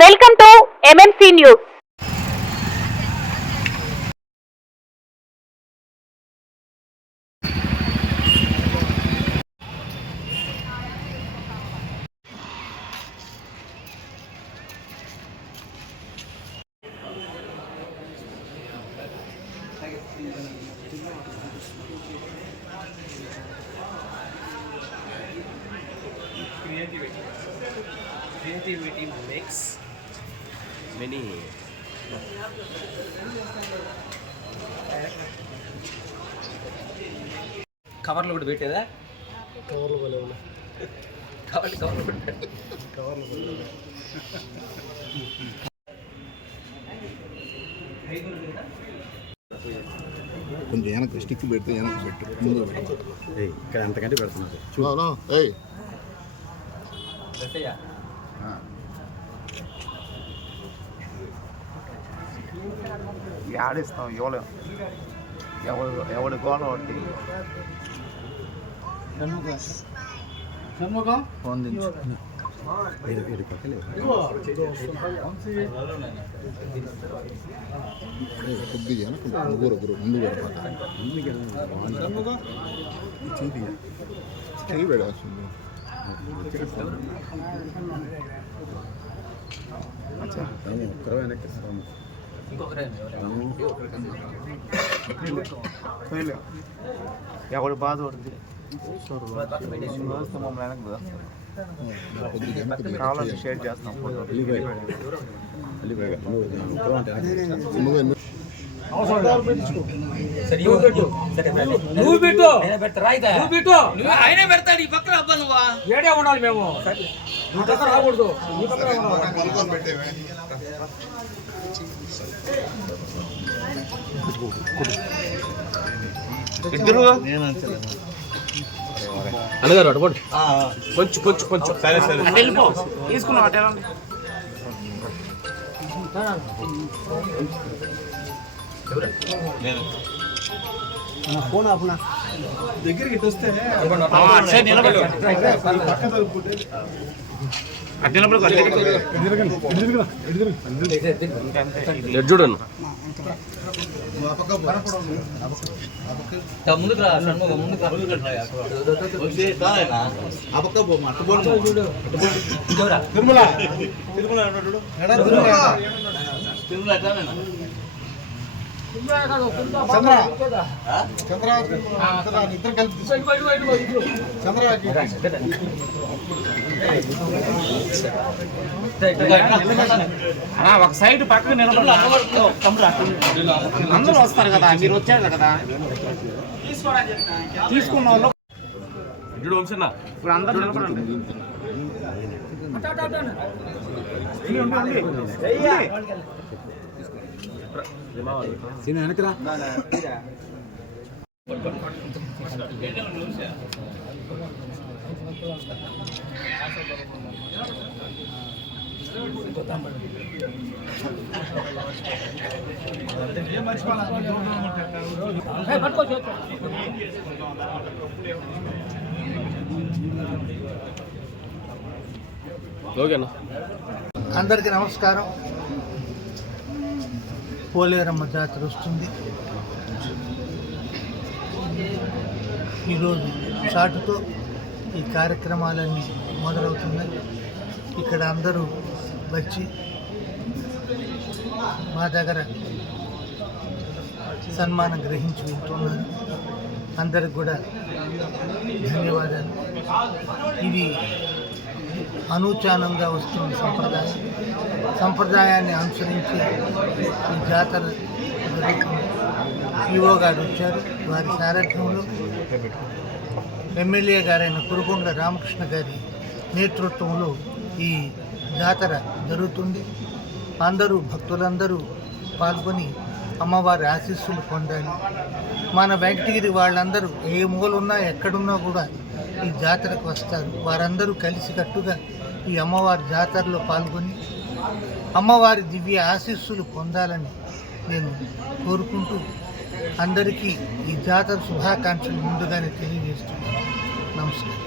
Welcome to MMC news. Creativity makes many. కవర్లు కూడా పెట్టేదా? కవర్లు కూడా కొంచెం వెనక్కి స్టిక్ పెడితే వెనక్కి పెట్టు, ముందు పెట్టు. ఇక్కడ అంతకంటే పెడుతున్నారు. ఆడిస్తాం ఇవ్వలేం, ఎవడి గోళ ఒకటి కొద్దిగా ముందు చెయ్యి పెడాల్సింది. ఎవడు బాధ పడుతుంది కావాలని షేర్ చేస్తాం ఫోటో. నువ్వు ఆయన పెడతాడు ఈ పక్కన అబ్బా నువ్వు ఏడే ఉండాలి. మేము ఈ పక్కన రాకూడదు. ఈ పక్కన ఇద్దరు అన్నగారు అడగండి. కొంచెం కొంచెం కొంచెం సరే సరే తీసుకున్నావు అటే ఫోన్ ఆపునా దగ్గరికి ఇటు వస్తే చూడండి. ముందుకు రా, ముందుకు ఒక సైడ్ పక్కన నిలబడి అందరూ వస్తారు కదా, మీరు వచ్చారు కదా తీసుకున్న వాళ్ళు ఇప్పుడు అందరూ వెనకరా అందరికీ నమస్కారం. పోలేరమ్మ జాతర వస్తుంది. ఈరోజు చాటుతో ఈ కార్యక్రమాలన్నీ మొదలవుతున్నాయి. ఇక్కడ అందరూ వచ్చి మా దగ్గర సన్మానం గ్రహించి వెళ్తున్నారు. అందరికి కూడా ధన్యవాదాలు. ఇది అనూచానంగా వస్తున్న సంప్రదాయాన్ని అనుసరించి ఈ జాతర ఈవో గారు వచ్చారు. వారి సారథ్యంలో ఎమ్మెల్యే గారైన కురుకొండ రామకృష్ణ గారి నేతృత్వంలో ఈ జాతర జరుగుతుంది. అందరూ భక్తులందరూ పాల్గొని అమ్మవారి ఆశీస్సులు పొందాలి. మన వెంకటగిరి వాళ్ళందరూ ఏ మూలున్నా ఎక్కడున్నా కూడా ఈ జాతరకు వస్తారు. వారందరూ కలిసికట్టుగా ఈ అమ్మవారి జాతరలో పాల్గొని అమ్మవారి దివ్య ఆశీస్సులు పొందాలని నేను కోరుకుంటూ అందరికీ ఈ జాతర శుభాకాంక్షలు ముందుగానే తెలియజేస్తున్నాను. నమస్కారం.